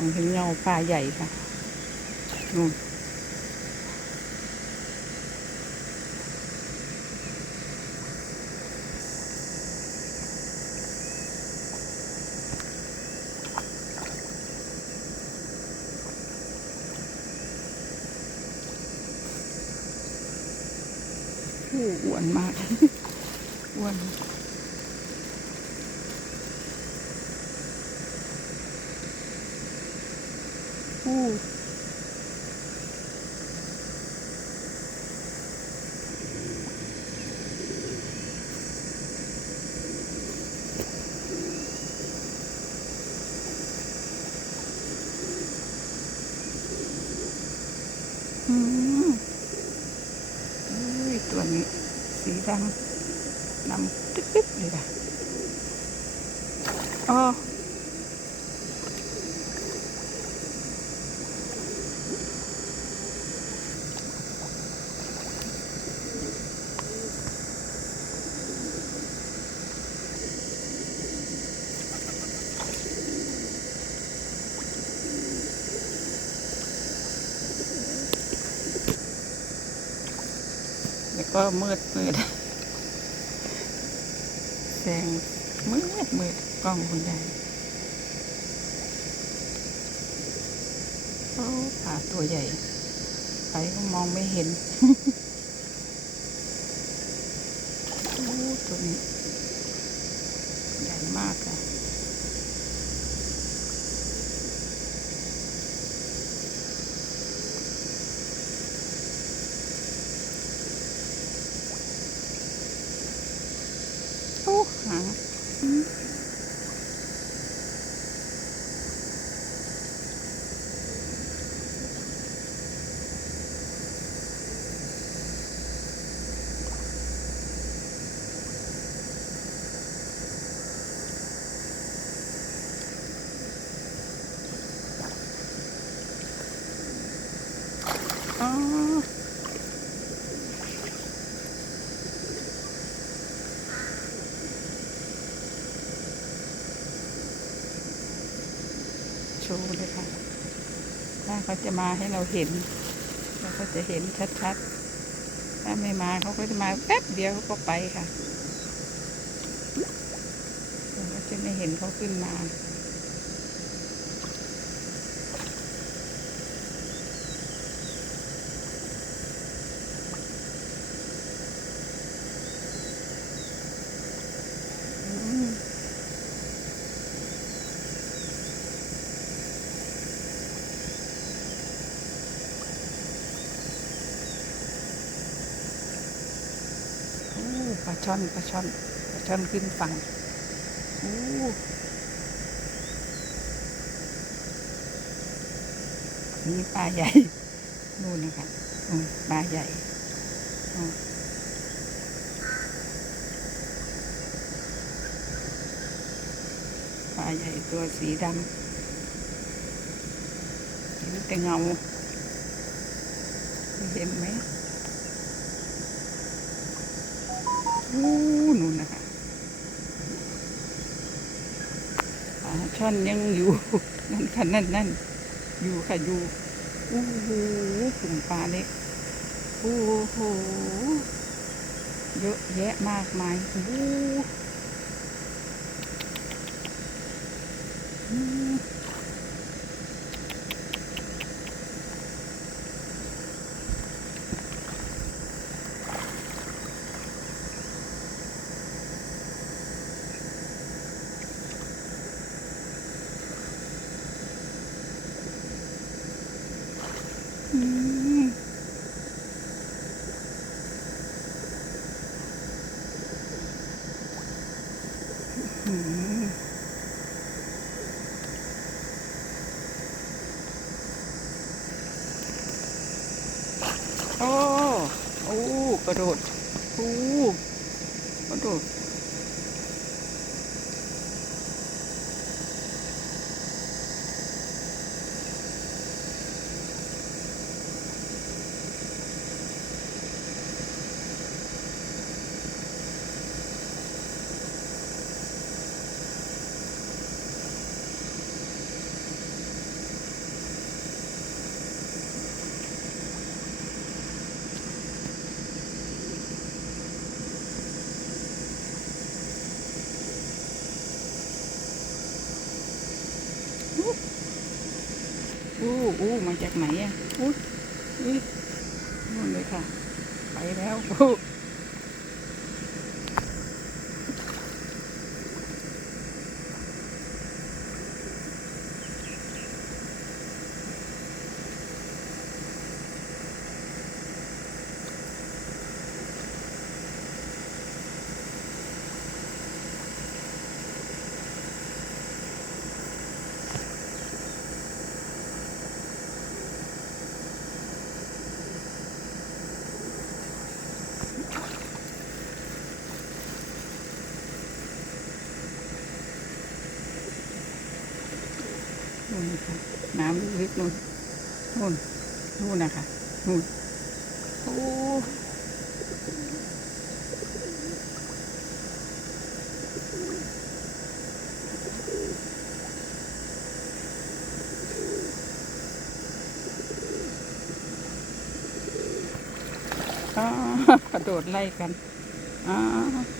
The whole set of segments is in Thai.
องเห็นเงาปลาใหญ่ค่ะนู่นอ้วนมาก อ้วน อู้อืมอุ้ยตัวนี้สีดำดำตึ๊บๆเลยค่ะอ๋อ แล้ว ก็มืดมืดแสงมืดมืดกล้องคุณยายโอ้ปลาตัวใหญ่ไปก็มองไม่เห็น โอ้ตัวนี้ ใหญ่มากอะโอ้หางอืมอ๋อ โชว์เลยค่ะถ้าเขาจะมาให้เราเห็น เราก็จะเห็นชัดๆ ถ้าไม่มาเขาก็จะมาแป๊บเดียวเขาก็ไปค่ะเราก็จะไม่เห็นเขาขึ้นมา ช่อนปลาช่อนปลาช่อนขึ้นฝั่งโอ้นี่ปลาใหญ่นู่นนะคะปลาใหญ่ปลาใหญ่ตัวสีดำเห็นแต่เงาเห็นไหม โอ้นู่นนะคะปลาช่อนยังอยู่ นั่นค่ะนั่นนั่นอยู่ค่ะอยู่โอ้โหกลุ่มปลาเล็กอู้หูเยอะแยะมากมายอู้มอืมอืมโอ้โอ้กระโดดโอ้กระโดด อู้อู้มาจากไหนอะอู้อู้นู่นเลยค่ะ ไปแล้วอู้ ค่ะ น้ำลึกนู่นนู่นนู่นนะคะนู่นโอ้กระโดดไล่กันอ่าอู้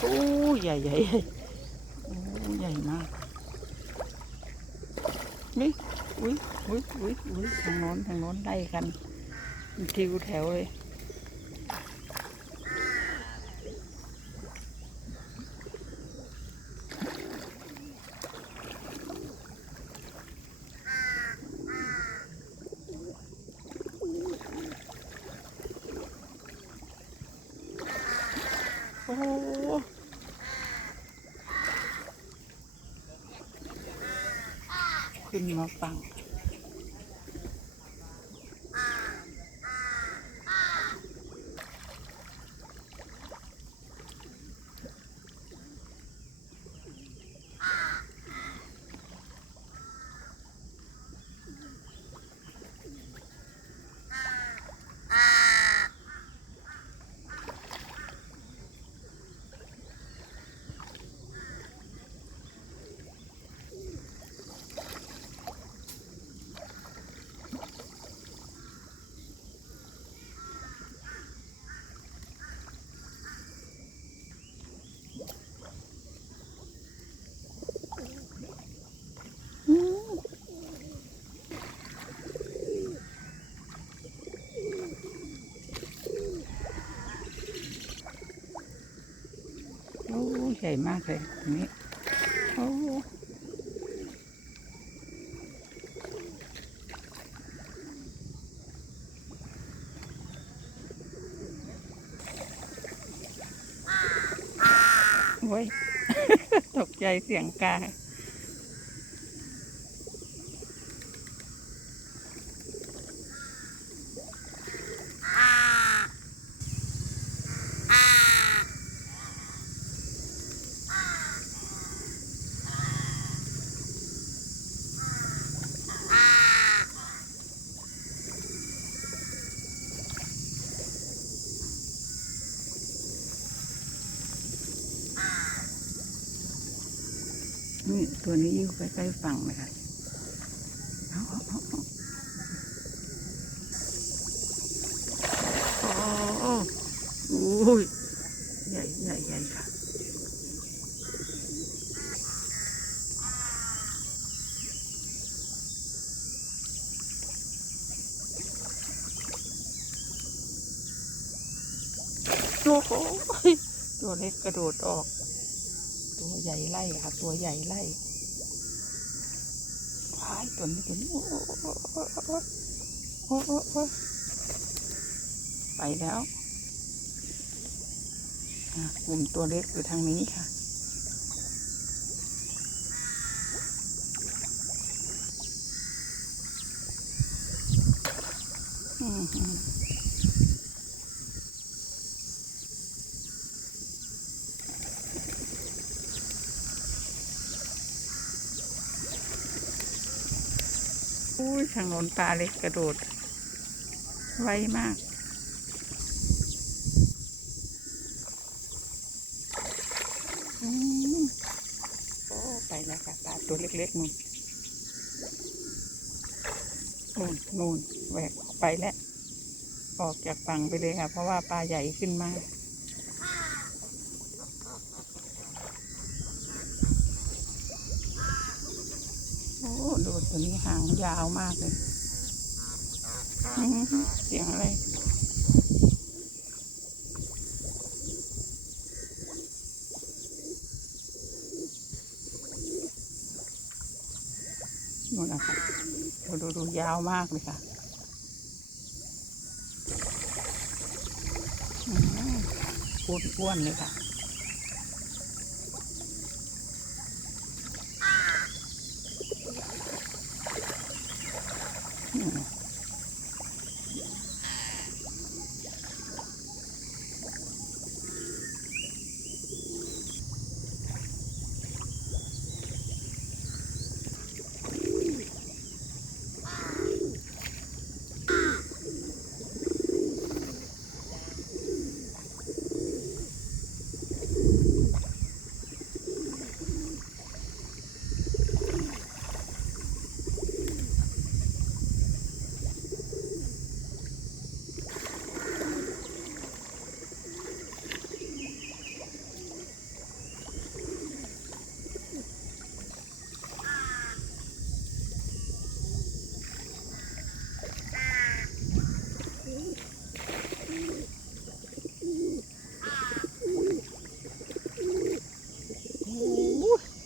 โอ้ ใหญ่ใหญ่ใหญ่โอ้ใหญ่มากนี่อุ้ยอุ้ยอุ้ยอุ้ยทางโน้นทางโน้นไล่กันทิวแถวเลยโอ้โห ขึ้นมาฟัง ญ่มากเลยตรงนี้โอ้โอ้ยตกใจเสียงกา นี่ตัวนี้อยู่ใกล้ๆฝั่งเลยค่ะโอ้โหใหญ่ใหญ่ใหญ่ค่ะโอ้โหตัวเล็กกระโดดออก ล่ค่ะ ตัวใหญ่ไล่พายตัวนี้ตัวนี้โอ้โอ้ไปแล้วกลุ่มตัวเล็กอยู่ทางนี้ค่ะ อืมอืมอุ้ยทางโน้นปลาเล็กกระโดด ไวมากอืมโอ้ไปแล้วค่ะปลาตัวเล็กๆนู่นนู่นนู่นแหวกไปแล้ว ออกจากฝั่งไปเลยค่ะ เพราะว่าปลาใหญ่ขึ้นมาโอ้ดูตัวนี้หาง ยาวมากเลย เสียงอะไรนู่นนะคะดูดูดูยาวมากเลยค่ะอืมอ้วนๆเลยค่ะ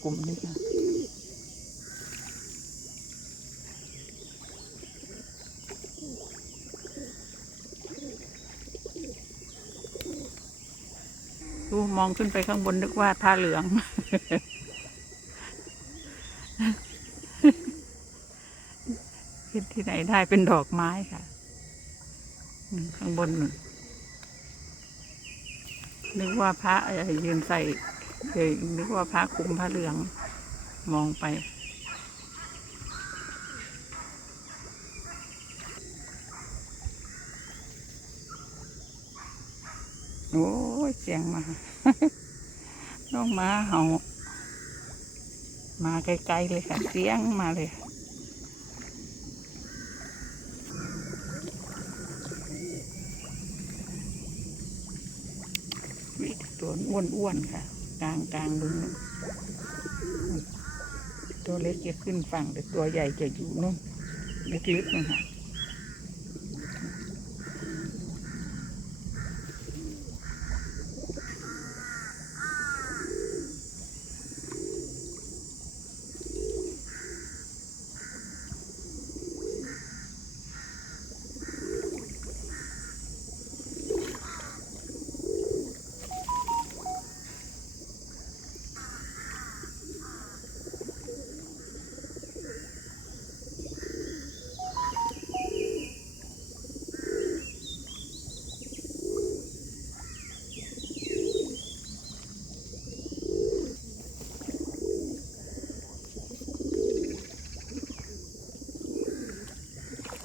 กลุ่มนี้ค่ะดูมองขึ้นไปข้างบนนึกว่าผ้าเหลือง เห็นที่ไหนได้เป็นดอกไม้ค่ะ ข้างบนนึกว่าพระยืนใส่ เอยนึกว่าพระคุมผ้าเหลืองมองไป โอ้เสียงมาน้องมาเห่ามาไกลๆเลยค่ะ เสียงมาเลยตัวอ้วนๆค่ะ กลางกลางๆดึงตัวเล็กจะขึ้นฝั่งแต่ตัวใหญ่จะอยู่นู่นลึกๆนะคะ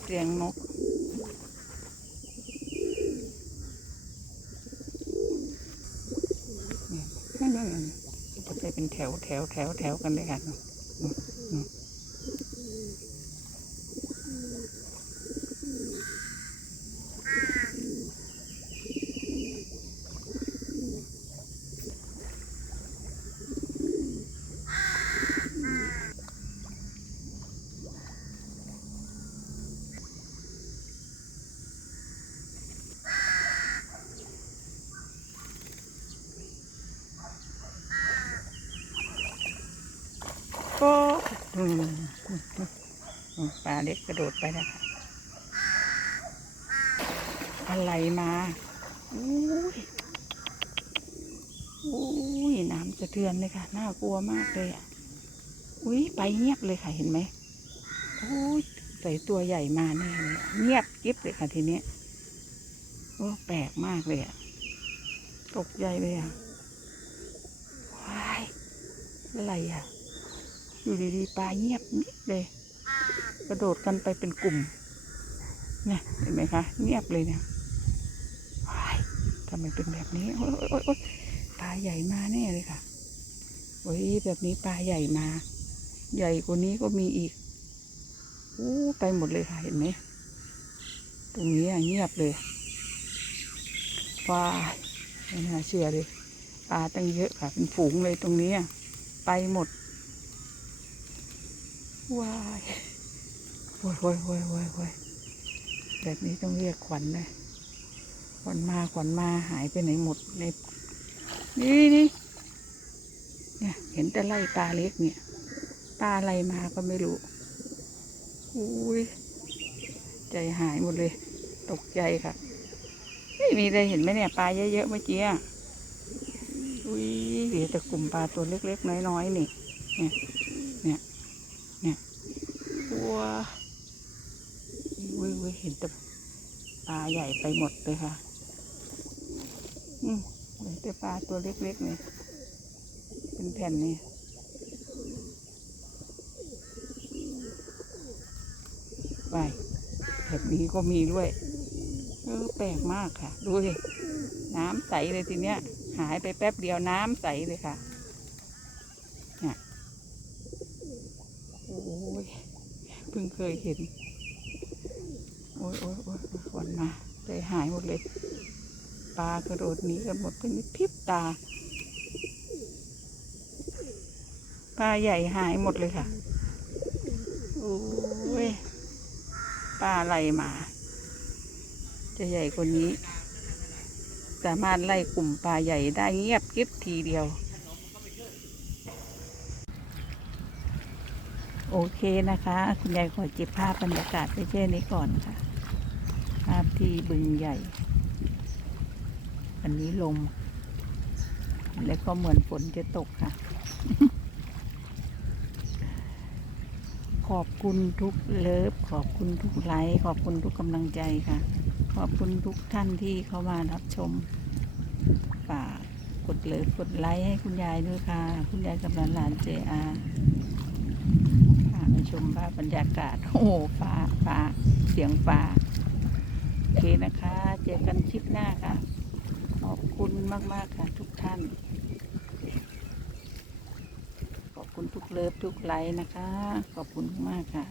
เสียงนก นี่นั่นนั่นจะไปเป็นแถวแถวแถวแถวกันเลยค่ะ เล็กกระโดดไปนะคะอะไรมาอุ้ยอุ้ยน้ำสะเทือนเลยค่ะ น่ากลัวมากเลยอะ อุ้ยไปเงียบเลยค่ะ เห็นไหมโอ้ยใส่ตัวใหญ่มาแน่เลยเงียบกิ๊บเลยค่ะทีนี้โอ้แปลกมากเลยอะ ตกใจเลยอะว้ายอะไรอะ อยู่ดีๆปลาเงียบนิดเลย กระโดดกันไปเป็นกลุ่ม เนี่ยเห็นไหมคะ เงียบเลยเนี่ยทำไมเป็นแบบนี้ โอ๊ยโอ๊ยโอ๊ยปลาใหญ่มาแน่เลยค่ะ โอ้ยแบบนี้ปลาใหญ่มา ใหญ่กว่านี้ก็มีอีกอู้ไปหมดเลยค่ะ เห็นไหม ตรงนี้อะเงียบเลยว้ายไม่น่าเชื่อเลย ปลาตั้งเยอะค่ะ เป็นฝูงเลยตรงนี้ ไปหมดว้าย โว้ยโว้ยโว้ยโว้ยโว้ยแบบนี้ต้องเรียกขวัญเลยขวัญมาขวัญมาหายไปไหนหมดในนี่นี่เนี่ย เห็นแต่ไล่ปลาเล็กเนี่ยปลาอะไรมาก็ไม่รู้อุ้ยใจหายหมดเลย ตกใจค่ะไม่มีอะไรเห็นไหมเนี่ยปลาเยอะๆเมื่อกี้อะอุ้ยเหลือแต่กลุ่มปลาตัวเล็กๆน้อยๆนี่เนี่ยเนี่ยเนี่ยว้า อุ้ยอุ้ยเห็นแต่ปลาใหญ่ไปหมดเลยค่ะ อืมเหลือแต่ปลาตัวเล็กๆเนี่ยเป็นแผ่นนี่ไปแบบนี้ก็มีด้วยเออแปลกมากค่ะ ดูสิน้ำใสเลยทีเนี้ย หายไปแป๊บเดียวน้ำใสเลยค่ะเนี่ยโอ้ยเพิ่งเคยเห็น อ้ยโอ้ยโอ้ยฝนมาใจหายหมดเลย ปลากระโดดหนีกันหมดเป็นพริบตา ปลาใหญ่หายหมดเลยค่ะ โอ้ย ปลาอะไรมา จะใหญ่กว่านี้ สามารถไล่กลุ่มปลาใหญ่ได้เงียบกริบทีเดียวโอเคนะคะ คุณยายขอเก็บภาพบรรยากาศไปแค่นนี้ก่อนค่ะาพที่บึงใหญ่ อันนี้ลม แล้วก็เหมือนฝนจะตกค่ะ ขอบคุณทุกเลิฟ ขอบคุณทุกไลค์ขอบคุณทุกกำลังใจค่ะ ขอบคุณทุกท่านที่เข้ามารับชม ฝากกดเลิฟกดไลค์ให้คุณยายด้วยค่ะ คุณยายกับหลานๆเจอามาชมภาพบรรยากาศ โอ้ฟ้าฟ้าเสียงฟ้า เคนะคะ เจอกันคลิปหน้าค่ะ ขอบคุณมาก ๆ ค่ะทุกท่าน ขอบคุณทุกเลิฟทุกไลค์นะคะ ขอบคุณมากค่ะ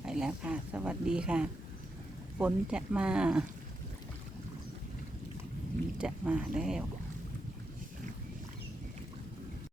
ไปแล้วค่ะ สวัสดีค่ะฝนจะมา จะมาแล้ว